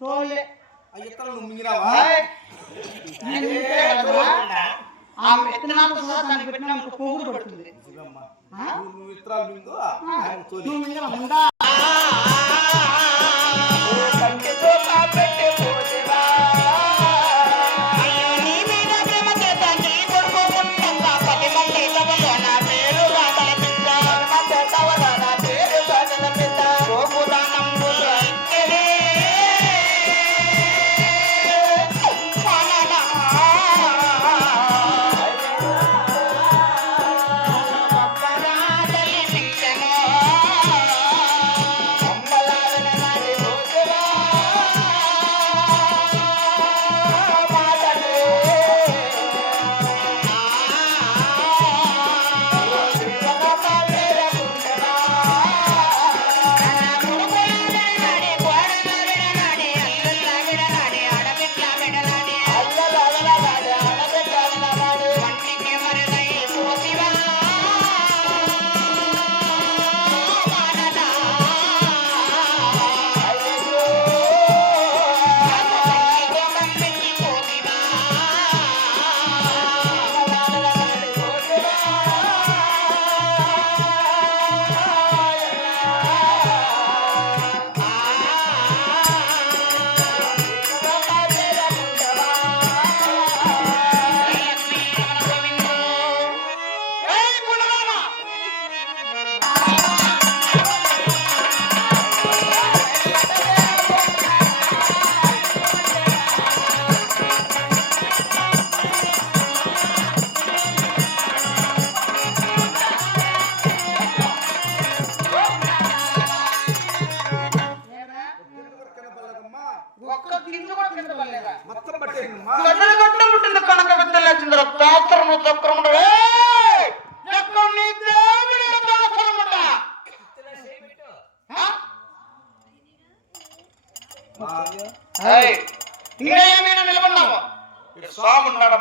తోలే. ఎత్తలు నువ్వు మింగినావా ఆ విత్తనాలు కూడా దానికి పెట్టిన పోగులు పడుతుంది. నువ్వు విత్తనాలు మింగు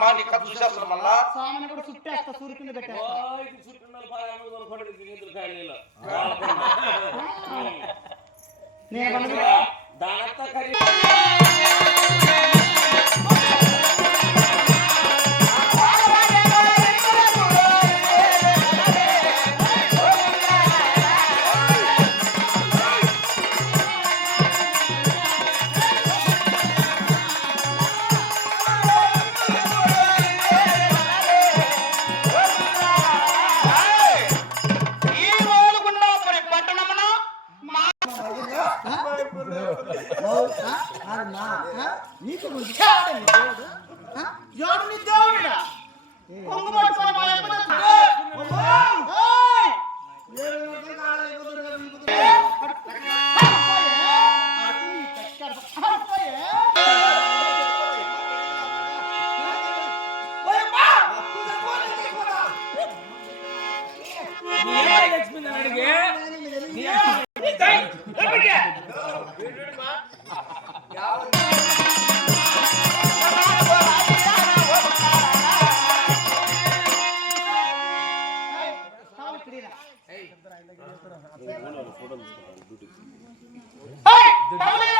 ఉన్నాడమ్మా నీ కథ చూసేస్తాను మళ్ళా సామాన్య కూడా చుట్టేస్తా సూర్యు కింద పెట్టేస్తా నేను పండుగ దానంతా నీకు ముందు దేవుడు దేవుడు ఆ? ఎవడు నీ దేవుడా కొంగు పట్టుకొని మా అప్ప దగ్గర. ఏయ్, తాళి